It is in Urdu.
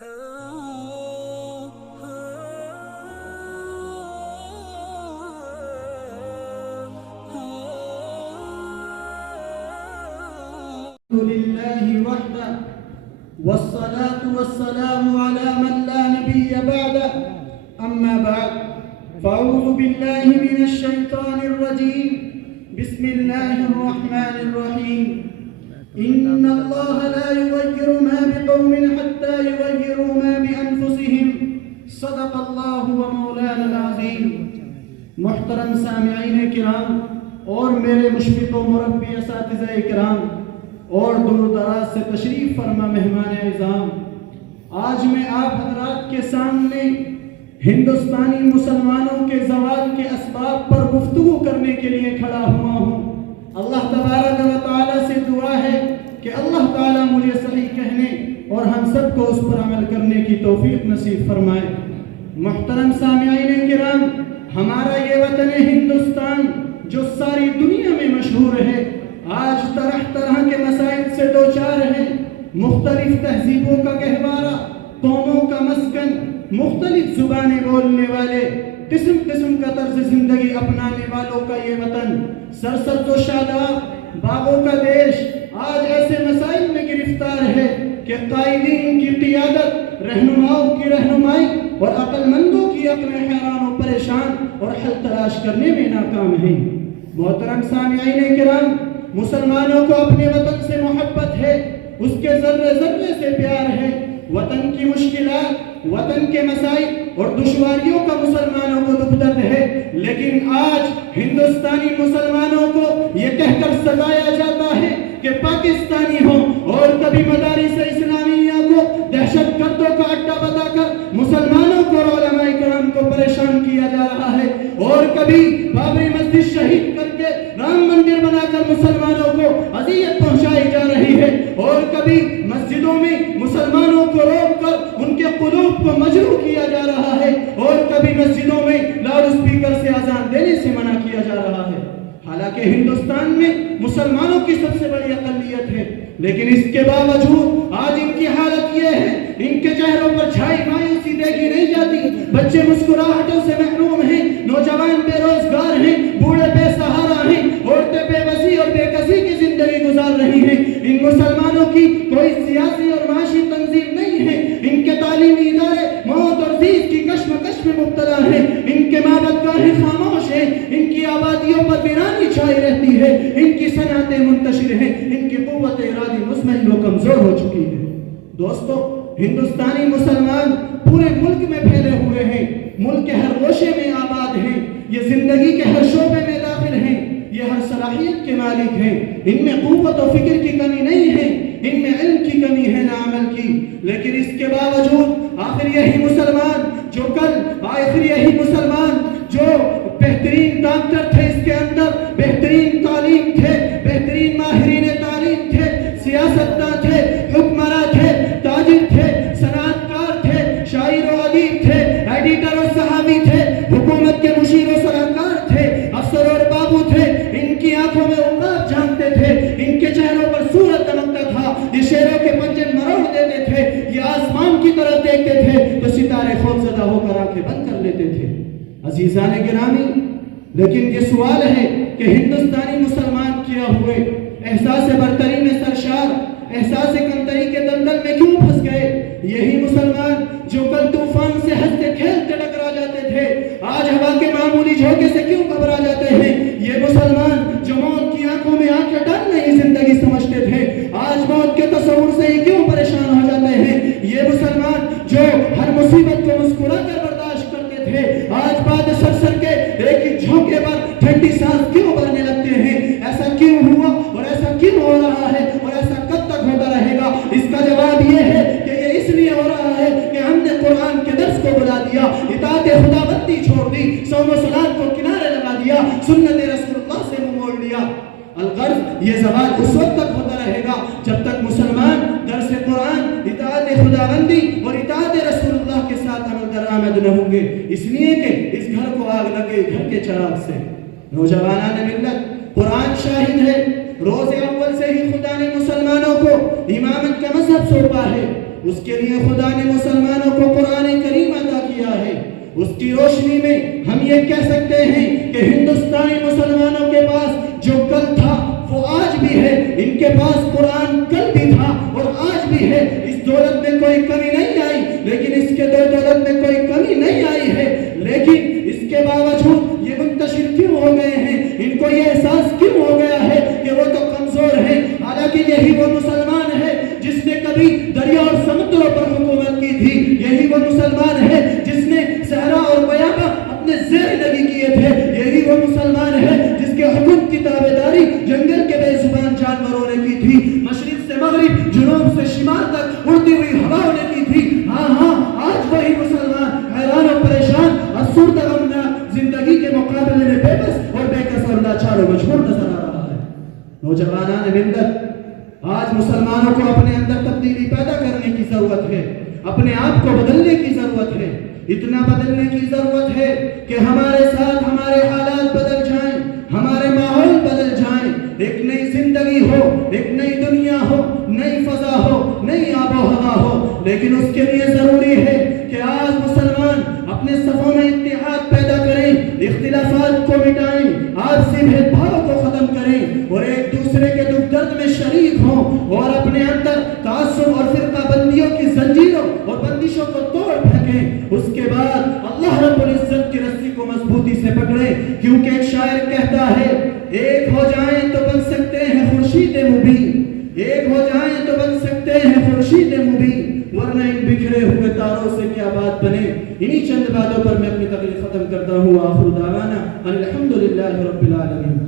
لله وحده والصلاة والسلام على من لا نبي بعده أما بعد فأعوذ بالله من الشيطان الرجيم بسم الله الرحمن الرحيم إن الله لا يغير ما بقوم حتى يغيروا ما بأنفسهم صدق الله ومولانا العظيم. محترم سامعین کرام اور میرے مشفق و مربی اساتذہ کرام اور دور دراز سے تشریف فرما مہمان اعظام، آج میں آپ حضرات کے سامنے ہندوستانی مسلمانوں کے زوال کے اسباب پر گفتگو کرنے کے لیے کھڑا ہوا ہوں. اللہ تبارک و تعالیٰ سے دعا ہے کہ اللہ تعالیٰ مجھے صحیح کہنے اور ہم سب کو اس پر عمل کرنے کی توفیق نصیب فرمائے. محترم سامعین کرام، ہمارا یہ وطن ہندوستان جو ساری دنیا میں مشہور ہے، آج طرح طرح کے مسائل سے دوچار ہے. مختلف تہذیبوں کا گہوارہ، قوموں کا مسکن، مختلف زبانیں بولنے والے، قسم قسم کا طرز زندگی اپنانے والوں کا یہ وطن، سرسبز و شاداب باغوں کا دیش، آج ایسے مسائل میں گرفتار ہے کہ قائدین کی قیادت، رہنماؤں کی رہنمائی اور عقل مندوں کی عقلیں حیران و پریشان اور حل تلاش کرنے میں ناکام ہیں. محترم سامعین کرام، مسلمانوں کو اپنے وطن سے محبت ہے، اس کے ذرے ذرے سے پیار ہے. وطن کی مشکلات، وطن کے مسائل اور دشواریوں کا مسلمانوں کو دکھ درد ہے، لیکن آج ہندوستانی مسلمانوں کو یہ کہہ کر سزایا جاتا ہے کہ پاکستانی ہوں، اور کبھی مدارس اسلامیہ کو دہشت گردوں کا اڈا بتا کر مسلمانوں کو اور علماء کرام کو پریشان کیا جا رہا ہے، اور کبھی بابری مسجد شہید کر کے رام مندر بنا کر مسلمانوں کو اذیت پہنچائی جا رہی ہے، اور کبھی مسجدوں میں مسلمانوں کو روک کر ان کے قلوب کو مجروح کیا جا رہا ہے، اور کبھی مسجدوں میں لاؤڈ اسپیکر سے اذان دینے سے منع کیا جا رہا ہے. حالانکہ ہندوستان میں مسلمانوں کی سب سے بڑی اقلیت ہے، لیکن اس کے باوجود آج ان کی حالت یہ ہے، ان کے چہروں پر چھائی مایوسی دیکھی نہیں جاتی. بچے مسکراہٹوں سے محروم ہیں، نوجوان بے روزگار ہیں، بوڑھے بے سہارا ہیں، عورتیں بے بسی اور بے کسی کی زندگی گزار رہی ہیں. ان مسلمانوں کی کوئی سیاسی اور معاشی تنظیم نہیں ہے، ان کے تعلیمی ادارے موت اور زیز کی کشمکش میں مبتلا ہیں، ان کے مابدگاہیں خاموش ہیں، ان کی آبادیوں پر ویرانی چھائی رہتی ہے، ان کی صنعتیں منتشر ہیں، ان کی قوت ارادی مزمحل و کمزور ہو چکی ہے. دوستو، ہندوستانی مسلمان پورے ملک میں پھیلے ہوئے ہیں، ملک کے ہر گوشے میں آباد ہیں، یہ زندگی کے ہر شعبے میں داخل ہیں، یہ ہر صلاحیت کے مالک ہیں. ان میں قوت و فکر کی کمی نہیں ہے، ان میں علم کی کمی ہے نہ عمل کی. لیکن اس کے باوجود آخر یہی مسلمان جو بہترین ڈاکٹر تھے، اس کے اندر بہترین تعلیم تھے، بہترین ماہرین تعلیم تھے، سیاستداں تھے، حکمراں تھے، تاجر تھے، صنعت کار تھے، شاعر و ادیب تھے، ایڈیٹر و صحافی تھے، حکومت کے مشیر و سلاکار تھے، افسر اور بابو تھے. ان کی آنکھوں میں عقاب جھانکتے تھے، ان کے چہروں پر سورج دمکتا تھا، یہ شیروں کے پنجے مروڑ دیتے تھے، یہ آسمان کی طرف دیکھتے تھے تو ستارے خوفزدہ ہو کر آنکھیں بند کر لیتے تھے. عزیزان گرامی، لیکن یہ سوال ہے کہ ہندوستانی مسلمان کیا ہوئے احساس برتری میں سرشار، احساس کمتری کے دلدل میں کیوں پھنس گئے؟ یہی مسلمان جو کل طوفان سے ہنستے کھیلتے ٹکرا جاتے تھے، آج ہوا کے معمولی جھونکے سے کیوں گھبرا جاتے ہیں؟ یہ مسلمان جو موت کی آنکھوں میں آنکھیں ڈال نہیں زندگی سمجھتے تھے، آج موت کے تصور سے ہی کیوں پریشان ہو جاتے ہیں؟ یہ مسلمان جو ہر مصیبت کو مسکرا کر برداشت کرتے تھے، آج بعد سرسر کے ایک ہی جھونکے پر ٹھنڈی سانس کیوں بھرنے لگتے ہیں؟ ایسا کیوں ہوا اور ایسا کیوں ہو رہا ہے اور ایسا کب تک ہوتا رہے گا؟ اس کا جواب یہ ہے کہ یہ اس لیے ہو رہا ہے کہ ہم نے قرآن کے درس کو بلا دیا، اطاعت خدا بندی چھوڑ دی، صوم و صلاۃ کو کنارے لگا دیا، سنت رسول اللہ سے منہ موڑ لیا. الغرض یہ زوال اس وقت تک ہوتا رہے گا جب تک مسلمان درس قرآن، اطاعت خدا بندی اور اطاعت رسول اللہ کے ساتھ عمل درآمد نہ ہوں گے. اس لیے کہ اس گھر کو آگ لگے گھر کے چراغ سے. نوجوانان ملت، قرآن شاہد ہے، روز اول سے ہی خدا نے مسلمانوں کو امامت کا مذہب سونپا ہے. اس کے لیے خدا نے مسلمانوں کو قرآن کریم عطا کیا ہے۔ اس کی روشنی میں ہم یہ کہہ سکتے ہیں کہ ہندوستانی مسلمانوں کے پاس جو کل تھا وہ آج بھی ہے، ان کے پاس قرآن کل بھی تھا اور آج بھی ہے۔ اس دولت میں کوئی کمی نہیں آئی، لیکن اس کے دولت میں کوئی کمی نہیں آئی ہے، لیکن اس کے باوجود یہ منتشر کیوں ہو گئے ہیں؟ ان کو یہ احساس کیوں ہو گیا ہے کہ وہ تو کمزور ہیں؟ حالانکہ یہی وہ مسلمان ہے جس نے کبھی دریا اور سمندروں پر حکومت کی تھی، یہی وہ مسلمان ہے جس نے صحرا اور بیابا اپنے زیر لگی کیے تھے، یہی وہ مسلمان ہے جس کے حکم کی تابعداری جنگل کے بے زبان جانوروں نے کی تھی، مشرق سے مغرب، جنوب سے شمال تک اڑتی ہوئی ہواؤں نے کی تھی۔ ہاں ہاں، آج وہی مسلمان حیران و پریشان، افسردہ غمناک زندگی کے مقابلے میں بے بس اور بے کس اور لاچار و مجبور نظر آ رہا ہے۔ نوجوانان ملت، آج مسلمانوں کو اپنے اندر تبدیلی پیدا کرنے کی ضرورت ہے، اپنے آپ کو بدلنے کی ضرورت ہے، اتنا بدلنے کی ضرورت ہے کہ ہمارے ساتھ ہمارے حالات بدل جائیں، ہمارے ماحول بدل جائیں، ایک نئی زندگی ہو، ایک نئی دنیا ہو، نئی فضا ہو، نئی آب و ہوا ہو۔ لیکن اس کے لیے ضروری ہے کہ آج مسلمان اپنے صفوں میں اتحاد پیدا کریں، اختلافات کو مٹائیں، آپسی بھید بھاؤ کو ختم کریں اور ایک دوسرے کے دکھ درد میں شریک ہوں اور اپنے اندر تعصب اور فرقہ بندیوں کی زنجیروں اور بندشوں کو توڑ پھینکیں۔ اس کے بعد اللہ رب العزت کی رسی کو مضبوطی سے پکڑیں، کیونکہ ایک شاعر کہتا ہے، ایک ہو جائیں تو بن سکتے ہیں خورشید مبین، ایک ہو جائیں تو بن سکتے ہیں خورشید مبین، ورنہ ان بکھرے ہوئے تاروں سے کیا بات بنے۔ انہی چند باتوں پر میں اپنی تقریر ختم کرتا ہوں۔ آخر دعوانا ان الحمدللہ رب العالمین۔